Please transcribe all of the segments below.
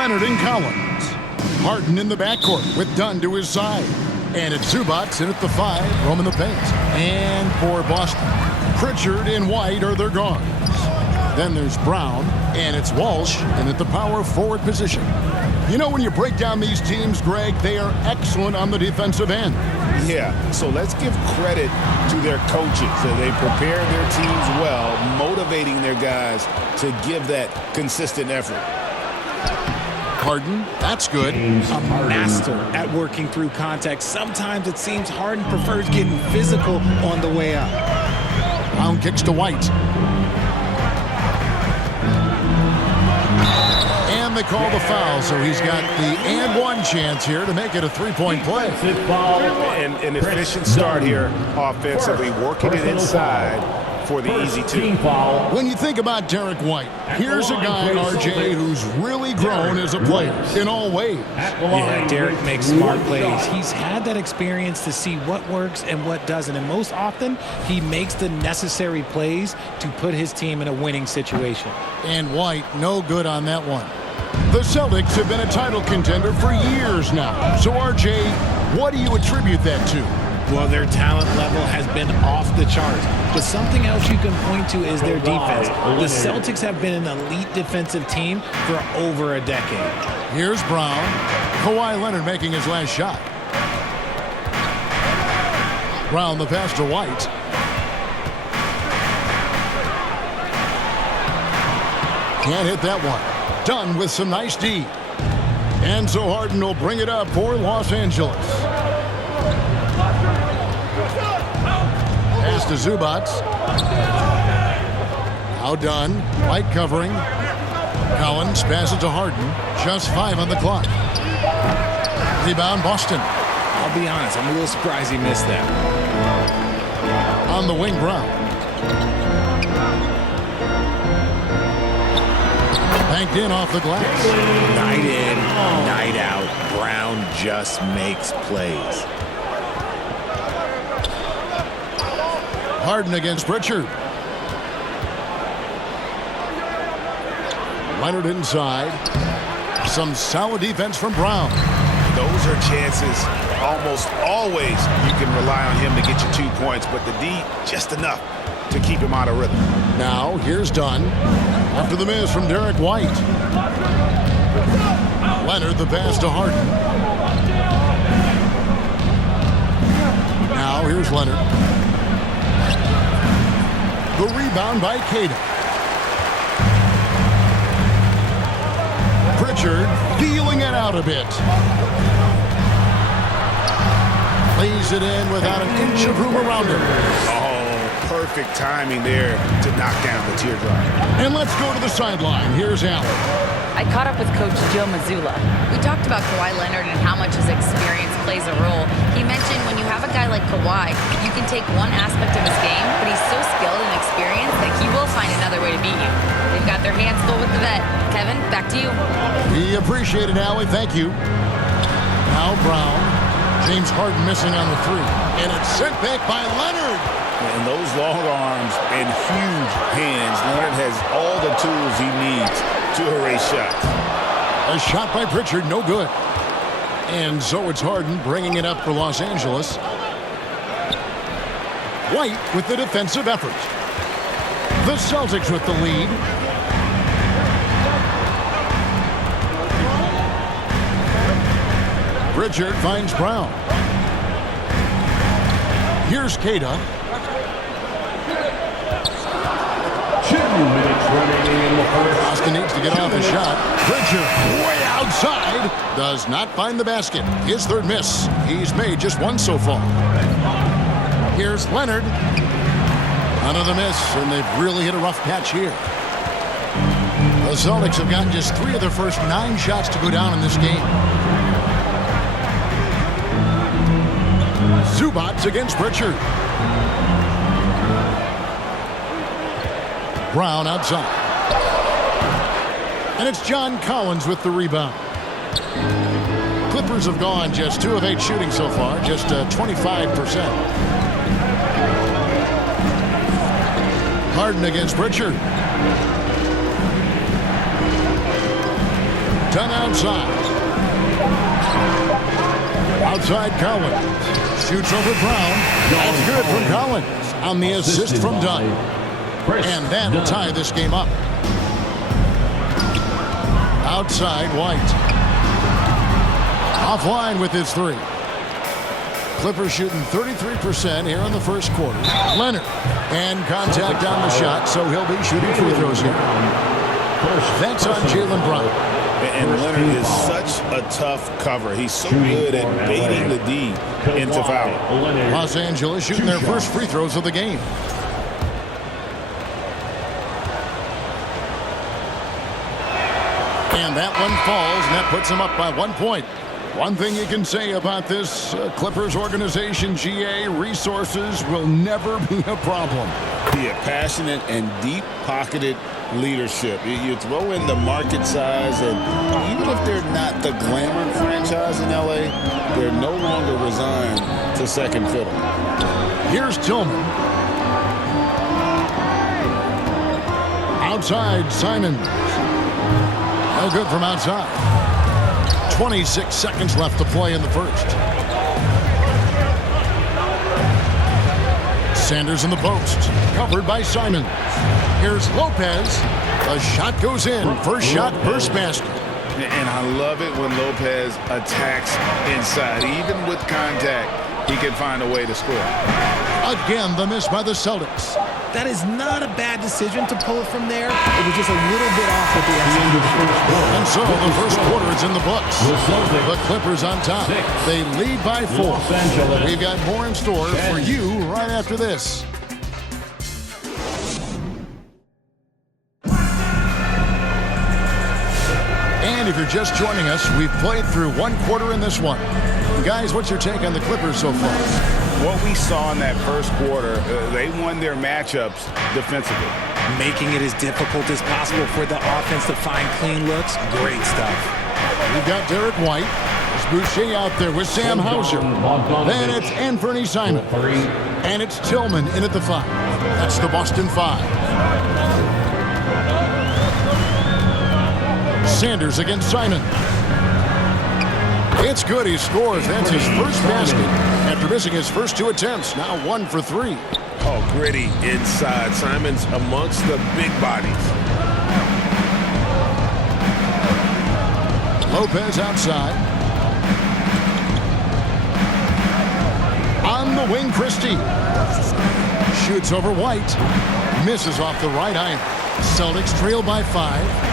Leonard and Collins. Harden in the backcourt with Dunn to his side. And it's Zubac in at the 5, roaming the paint. And for Boston, Pritchard and White are their guards. Then there's Brown, and it's Walsh in at the power forward position. You know, when you break down these teams, Greg, they are excellent on the defensive end. Yeah, so let's give credit to their coaches. They prepare their teams well, motivating their guys to give that consistent effort. Harden, that's good. A master at working through contact. Sometimes it seems Harden prefers getting physical on the way up. Brown kicks to White. And they call the foul, so he's got the and one chance here to make it a three-point play. And an efficient start here offensively, working it inside for the easy two. When you think about Derek White, here's a guy, RJ, who's really grown as a player in all ways. Yeah, Derek makes smart plays. He's had that experience to see what works and what doesn't, and most often he makes the necessary plays to put his team in a winning situation. And White, no good on that one. The Celtics have been a title contender for years now. So, RJ, what do you attribute that to? Well, their talent level has been off the charts. But something else you can point to is their defense. The Celtics have been an elite defensive team for over a decade. Here's Brown. Kawhi Leonard making his last shot. Brown the pass to White. Can't hit that one. Done with some nice D. And so Harden will bring it up for Los Angeles. Pass to Zubac. Now Dunn. White covering. Collins passes to Harden. Just 5 on the clock. Rebound Boston. I'll be honest, I'm a little surprised he missed that. On the wing, Brown. Banked in off the glass. Night in, night out. Brown just makes plays. Harden against Pritchard. Leonard inside. Some solid defense from Brown. Those are chances almost always you can rely on him to get you 2 points, but the D just enough to keep him out of rhythm. Now here's Dunn. After the miss from Derek White. Leonard the pass to Harden. Now here's Leonard. The rebound by Cada. Pritchard feeling it out a bit. Lays it in without an inch of room around him. Perfect timing there to knock down the teardrop. And let's go to the sideline. Here's Allen. I caught up with Coach Joe Mazzulla. We talked about Kawhi Leonard and how much his experience plays a role. He mentioned when you have a guy like Kawhi, you can take one aspect of his game, but he's so skilled and experienced that he will find another way to beat you. They've got their hands full with the vet. Kevin, back to you. We appreciate it, Allie. Thank you. Now Brown. James Harden missing on the 3. And it's sent back by Leonard. And those long arms and huge hands, Leonard has all the tools he needs to erase shots. A shot by Pritchard, no good. And so it's Harden bringing it up for Los Angeles. White with the defensive effort. The Celtics with the lead. Pritchard finds Brown. Here's Cada. 2 minutes remaining in the first. Austin needs to get off a shot. Pritchard way outside. Does not find the basket. His third miss. He's made just one so far. Here's Leonard. Another miss, and they've really hit a rough patch here. The Celtics have gotten just 3 of their first 9 shots to go down in this game. Zubac against Pritchard. Brown outside. And it's John Collins with the rebound. Clippers have gone just 2 of 8 shooting so far, just 25%. Harden against Pritchard. Done outside. Outside Collins. Shoots over Brown. That's good from Collins on the assist from Dunn. And that'll tie this game up. Outside White. Offline with his three. Clippers shooting 33% here in the first quarter. Leonard. And contact on the shot, so he'll be shooting free throws here. That's on Jaylen Brown. And Leonard is such a tough cover. He's so good at baiting the D into foul. Los Angeles shooting their first free throws of the game. And that one falls, and that puts them up by 1 point. One thing you can say about this Clippers organization, GA, resources will never be a problem. Yeah, passionate and deep-pocketed leadership. You throw in the market size, and even if they're not the glamour franchise in LA, they're no longer resigned to second fiddle. Here's Tillman. Outside, Simons. No good from outside. 26 seconds left to play in the first. Sanders in the post. Covered by Simons. Here's Lopez. The shot goes in. First shot, first basket. And I love it when Lopez attacks inside. Even with contact, he can find a way to score. Again, the miss by the Celtics. That is not a bad decision to pull it from there. It was just a little bit off at the end. And so the first quarter is in the books. The Clippers on top. They lead by 4. We've got more in store for you right after this. And if you're just joining us, we've played through 1 quarter in this one. Guys, what's your take on the Clippers so far? What we saw in that first quarter, they won their matchups defensively. Making it as difficult as possible for the offense to find clean looks. Great stuff. We've got Derek White. There's Boucher out there with Sam Hauser. Then it's Anthony Simons. And it's Tillman in at the 5. That's the Boston 5. Sanders against Simons. It's good. He scores. That's his first basket after missing his first 2 attempts. Now 1 for 3. Oh, gritty inside. Simons amongst the big bodies. Lopez outside. On the wing, Christie. Shoots over White. Misses off the right iron. Celtics trail by 5.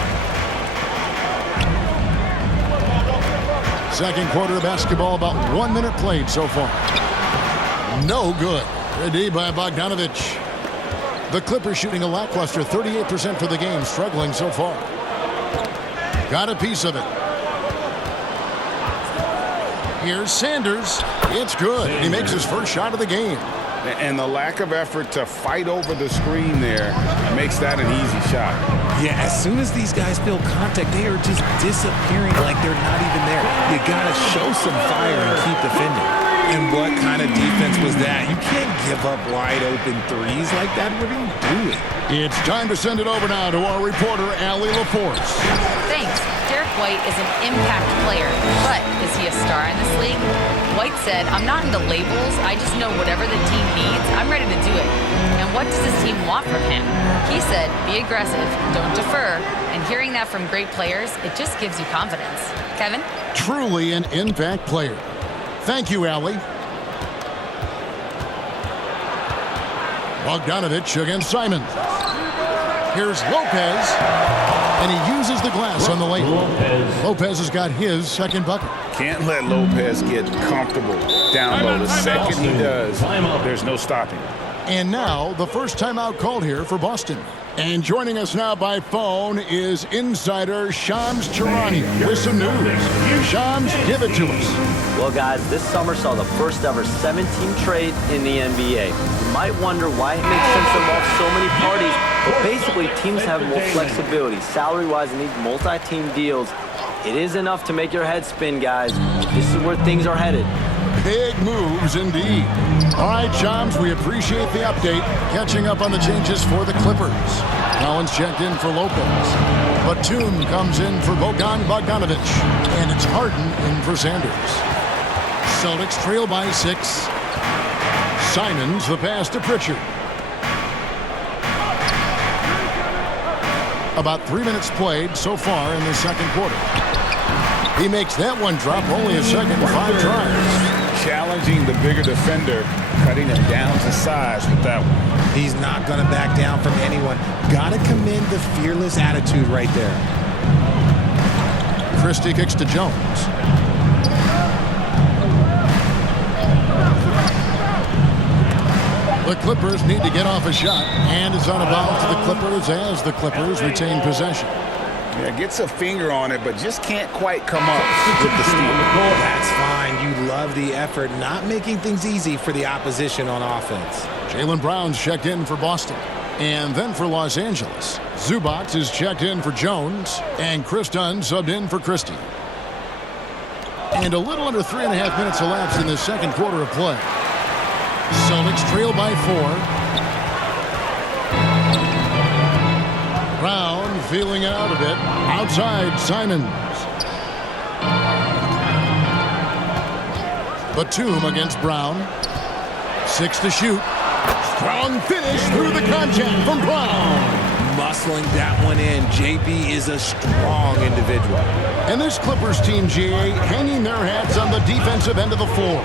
Second quarter of basketball, about 1 minute played so far. No good. Ready by Bogdanovich. The Clippers shooting a lackluster 38% for the game, struggling so far. Got a piece of it. Here's Sanders. It's good. He makes his first shot of the game. And the lack of effort to fight over the screen there makes that an easy shot. Yeah, as soon as these guys feel contact, they are just disappearing like they're not even there. You got to show some fire and keep defending. And what kind of defense was that? You can't give up wide open threes like that. What are you doing? It's time to send it over now to our reporter, Allie LaForce. Thanks. Derek White is an impact player, but is he a star in this league? White said, "I'm not into labels. I just know whatever the team needs, I'm ready to do it. And what does this team want from him?" He said, "Be aggressive, don't defer." And hearing that from great players, it just gives you confidence. Kevin? Truly an impact player. Thank you, Allie. Bogdanovich against Simons. Here's Lopez. And he uses the glass on the lane. Lopez has got his second bucket. Can't let Lopez get comfortable down low. The second he does, there's no stopping. And now the first timeout called here for Boston. And joining us now by phone is insider Shams Charania with some news. Shams, give it to us. Well, guys, this summer saw the first ever 7-team trade in the NBA. You might wonder why it makes sense to involve so many parties, but basically teams have more flexibility salary-wise in these multi-team deals. It is enough to make your head spin, guys. This is where things are headed. Big moves indeed. All right, chums, we appreciate the update. Catching up on the changes for the Clippers. Collins checked in for Lopez. Batum comes in for Bogan Bogdanovic. And it's Harden in for Sanders. Celtics trail by 6. Simons the pass to Pritchard. About 3 minutes played so far in the second quarter. He makes that one drop, only a second, 5 tries. Challenging the bigger defender, cutting him down to size with that one. He's not going to back down from anyone. Got to commend the fearless attitude right there. Christie kicks to Jones. The Clippers need to get off a shot, and it's out of bounds to the Clippers as the Clippers retain possession. Yeah, gets a finger on it, but just can't quite come up with the steal. That's fine. You love the effort, not making things easy for the opposition on offense. Jaylen Brown's checked in for Boston. And then for Los Angeles, Zubac is checked in for Jones, and Chris Dunn subbed in for Christie. And a little under 3.5 minutes elapsed in the second quarter of play. Celtics trail by 4. Brown feeling it out a bit. Outside, Simons. Batum against Brown. 6 to shoot. Strong finish through the contact from Brown. Muscling that one in. JB is a strong individual. And this Clippers team, GA, hanging their hats on the defensive end of the floor.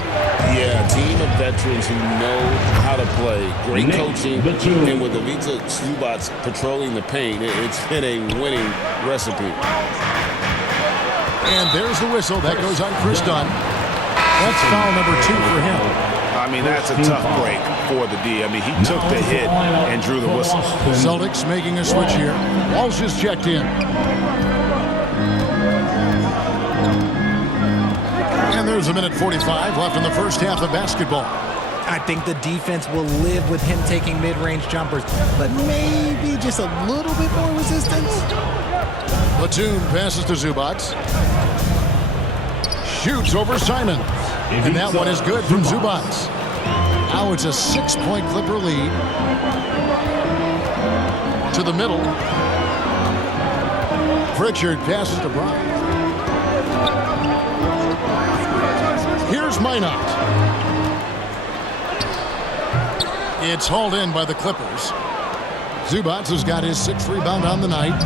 Yeah, a team of veterans who know how to play. Great coaching. And with Ivica Zubac patrolling the paint, it's been a winning recipe. And there's the whistle. That goes on Chris Dunn. That's foul number 2 for him. I mean, that's a tough break for the D. I mean, he took the hit and drew the whistle. Celtics making a switch here. Walsh is checked in. And there's a minute 45 left in the first half of basketball. I think the defense will live with him taking mid-range jumpers, but maybe just a little bit more resistance. Batum passes to Zubac. Shoots over Simon. And that one is good from Zubac. Now it's a 6-point Clipper lead. To the middle. Pritchard passes to Brown. Here's Minot. It's hauled in by the Clippers. Zubac has got his 6th rebound on the night.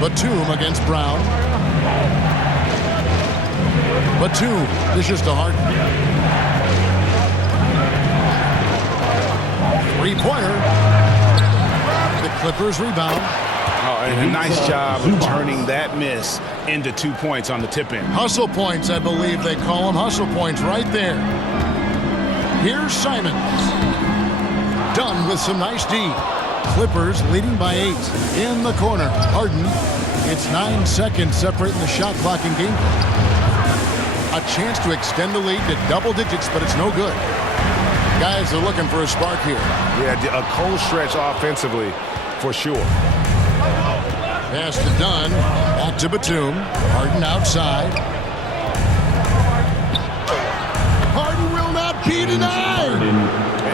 Batum against Brown. Batum dishes to Harden. 3-pointer. The Clippers rebound. Oh, and a nice job of turning that miss into 2 points on the tip-in. Hustle points, I believe they call them. Hustle points right there. Here's Simons. Done with some nice D. Clippers leading by 8. In the corner, Harden. It's 9 seconds separating the shot clock and game. A chance to extend the lead to double digits, but it's no good. Guys are looking for a spark here. Yeah, a cold stretch offensively for sure. Pass to Dunn. Back to Batum. Harden outside. Harden will not be denied.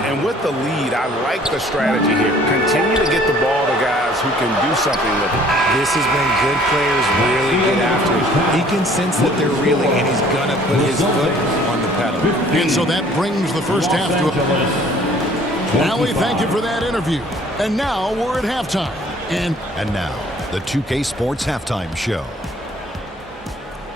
And with the lead, I like the strategy here. Continue to get the ball to guys who can do something with it. This has been good players really get after it. He can sense that they're reeling, and he's going to put his foot on the pedal. And so that brings the first half to a... Now we thank you for that interview. And now we're at halftime. And now, the 2K Sports Halftime Show.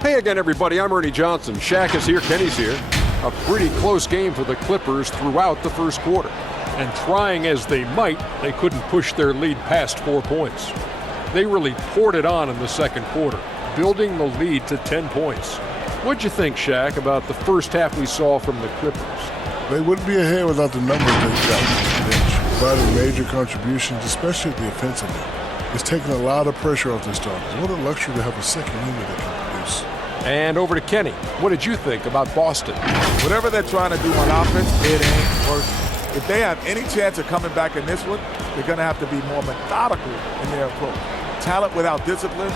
Hey again, everybody. I'm Ernie Johnson. Shaq is here. Kenny's here. A pretty close game for the Clippers throughout the first quarter. And trying as they might, they couldn't push their lead past 4 points. They really poured it on in the second quarter, building the lead to 10 points. What'd you think, Shaq, about the first half we saw from the Clippers? They wouldn't be ahead without the numbers they got from the bench, providing major contributions, especially defensively. It's taking a lot of pressure off the starters. What a luxury to have a second unit that can produce. And over to Kenny. What did you think about Boston? Whatever they're trying to do on offense, it ain't working. If they have any chance of coming back in this one, they're going to have to be more methodical in their approach. Talent without discipline